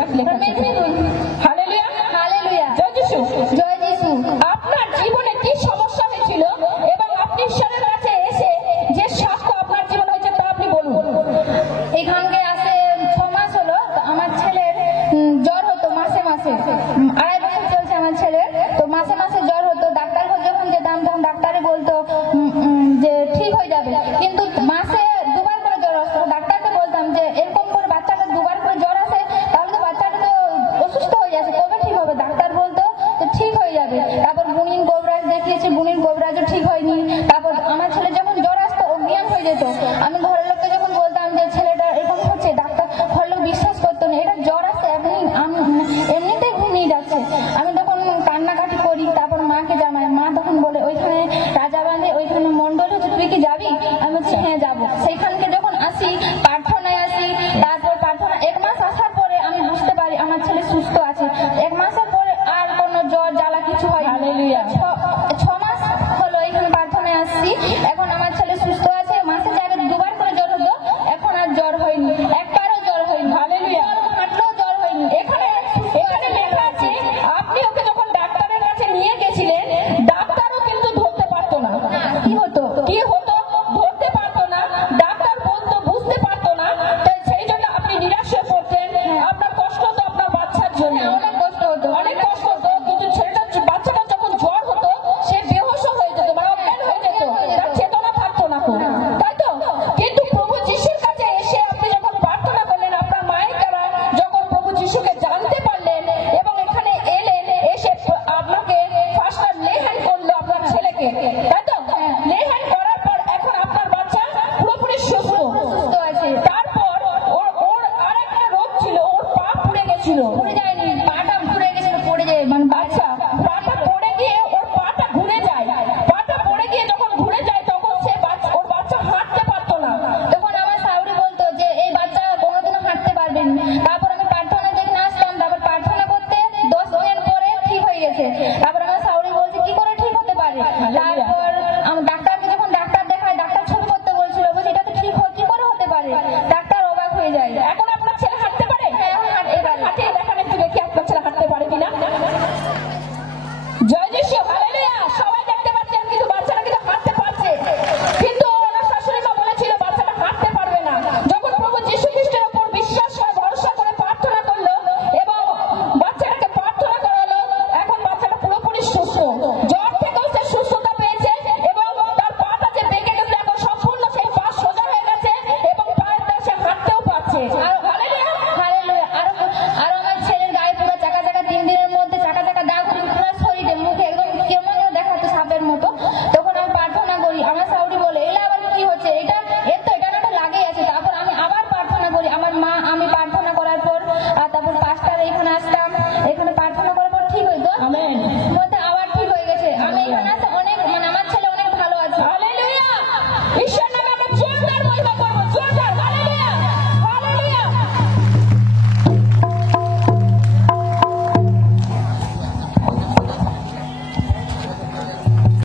নাকি লেখা আছে? হালেলুয়া, হালেলুয়া, জয় যিশু, জয় যিশু। আপনার জীবনে কি সমস্যা হয়েছিল এবং আপনি ঈশ্বরের কাছে এসে যে সাক্ষ্য আপনার জীবনে হয়েছে তা আপনি বলুন। এখানকে আসে 6 মাস হলো। তো আমার ছেলের জ্বর হতো মাসে মাসে, 2.5 বছর চলছে আমার ছেলের। তো মাসে মাসে জ্বর হতো। ডাক্তার ঘর যখন যেতাম তখন ডাক্তারে বলতো যে ঠিক হয়ে যাবে, কিন্তু মাসে 2বার করে জ্বর আসতো। ডাক্তারকে বলতাম যে এরকম করে বাচ্চাটা 2বার করে জ্বর আসে, তাহলে তো বাচ্চাটা তো অসুস্থ হয়ে যাচ্ছে, কবে ঠিক হবে? ডাক্তার বলতো যে ঠিক হয়ে যাবে। তারপর গুণিন গোবরাজ দেখিয়েছি, গুণিন গোবরাজও ঠিক হয়নি। তারপর আমার ছেলে যখন জ্বর আসতো অজ্ঞান হয়ে যেত। আমি ঘরের লোককে যখন বলতাম যে ছেলেটা এরকম হচ্ছে, ডাক্তার ঘরের লোক বিশ্বাস করতো না, এটা জ্বর আসছে এমনিতেই ঘুমিয়ে যাচ্ছে। আমি তখন কান্নাকাটি করি। তারপর মাকে জানাই, মা তখন বলে ওইখানে রাজা বাঁধে, ওইখানে মন্ডল হচ্ছে, তুই কি যাবি? আমি বলছি হ্যাঁ যাবো। সেইখানকে যখন আসি, প্রার্থনায় আসি। তারপর প্রার্থনা 1 মাস আসার পরে আমি বুঝতে পারি আমার ছেলে সুস্থ আছে। 1 মাসের পরে আর কোনো জ্বর জ্বালা কিছু হয়। হালেলুয়া। 6 মাস হলো এখানে প্রার্থনায় আসছি, এখন আমার ছেলে সুস্থ আছে। মাসে যাবে 2বার করে জ্বর হতো, এখন আর জ্বর হয়নি, একবারও জ্বর হয়নি। হালেলুয়া। হাঁটলেও জ্বর হয়নি। এখানে এখানে লেখা আছে আপনি ওকে যখন ডাক্তারের কাছে নিয়ে গেছিলেন, ডাক্তারও কিন্তু ধরতে পারতো না। কি হতো? কি হতো? ধরতে পারতো না, ডাক্তার বলতো বুঝতে পারতো না। তাই সেই জন্য আপনি নিরাশ হয়ে পড়তেন। আপনার কষ্ট হতো আপনার বাচ্চার জন্য, অনেক কষ্ট হতো, অনেক কষ্ট হতো। কিন্তু বাচ্চাটা যখন জ্বর হতো সে বেহুশ হয়ে যেত, মানে অজ্ঞান হয়ে যেত, তার চেতনা থাকতো না, তাই তো? কিন্তু প্রভু যিশুর কাছে এসে আপনি যখন প্রার্থনা করলেন, আপনার মায়ের দ্বারা যখন প্রভু যিশুকে জানতে পারলেন এবং এখানে এলেন, এসে আপনাকে ফার্স্ট লেহ্যান করলো আপনার ছেলেকে, তাই তো? লেহ্যান করার পর এখন আপনার বাচ্চা পুরোপুরি সুস্থ আছে। তারপর ওর আর একটা রোগ ছিল, ওর পা পুড়ে গেছিল। পড়ে যায়নি, পাটা ঘুরে গেছিল, পড়ে যায়, মানে আচ্ছা, পাটা পড়ে গিয়ে ওর পাটা ঘুরে যায়। পাটা পড়ে গিয়ে যখন ঘুরে যায় তখন ওর বাচ্চা হাঁটতে পারতো না। তখন আমার শাশুড়ি বলতো যে এই বাচ্চা কোনোদিনও হাঁটতে পারবেন না। তারপর আমি প্রার্থনা যখন আসতাম, তারপর প্রার্থনা করতে 10 দিন পরে ঠিক হয়ে গেছে। তারপর আমার শাশুড়ি বলছে কি করে ঠিক হতে পারে? তারপর আমি ডাক্তারকে যখন ডাক্তার দেখায়, ডাক্তার ছবি করতে বলছিল, বলছে এটা তো ঠিক কি করে হতে পারে? ডাক্তার অবাক হয়ে যায়। এখন আপনার ছেলে হাঁটতে পারে? এখন হাঁটতে পারে। হাঁটিয়ে দেখান একটু দেখি আপনার ছেলে হাঁটতে পারে কিনা। জয় যিশু, হালেলুয়া। সবাই দেখতে পাচ্ছেন কিন্তু বাচ্চাটা কিন্তু হাঁটতে পারছে। কিন্তু ওনার শাশুড়ি মা বলেছিল বাচ্চাটা হাঁটতে পারবে না। যখন প্রভু যিশু খ্রিস্টের উপর বিশ্বাস করে ভরসা করে প্রার্থনা করলো এবং বাচ্চাটাকে প্রার্থনা করালো, এখন বাচ্চাটা পুরোপুরি সুস্থ। জ্বর থেকেও সে সুস্থতা পেয়েছে এবং তার পাটা যে বেঁকে গেছে এখন সম্পূর্ণ সেই পা সোজা হয়ে গেছে এবং পায়ের দ্বারা সে হাঁটতেও পারছে। আর হালেলুয়া, হালেলুয়া। আর আমার ছেলের গায়ে পুরো চাকা চাকা 3 দিনের মধ্যে চাকা চাকা দাগ হয়ে পুরো শরীরে মুখে একদম কেমন যেন দেখাতো সাপের মতো। তখন আমি প্রার্থনা করি, আমার শাশুড়ি বলে এলা আবার কি হচ্ছে, এটা না লাগেই আছে। তারপর আমি আবার প্রার্থনা করি, আমার মা, আমি প্রার্থনা করার পর আর তারপর পাঁচটার এখানে আসতাম, এখানে প্রার্থনা করার পর ঠিক হইতো, আমেন। মধ্যে আবার ঠিক হয়ে গেছে। আমি এখানে আসে অনেক, মানে আমার ছেলে অনেক ভালো আছে। হালেলুয়া। ঈশ্বর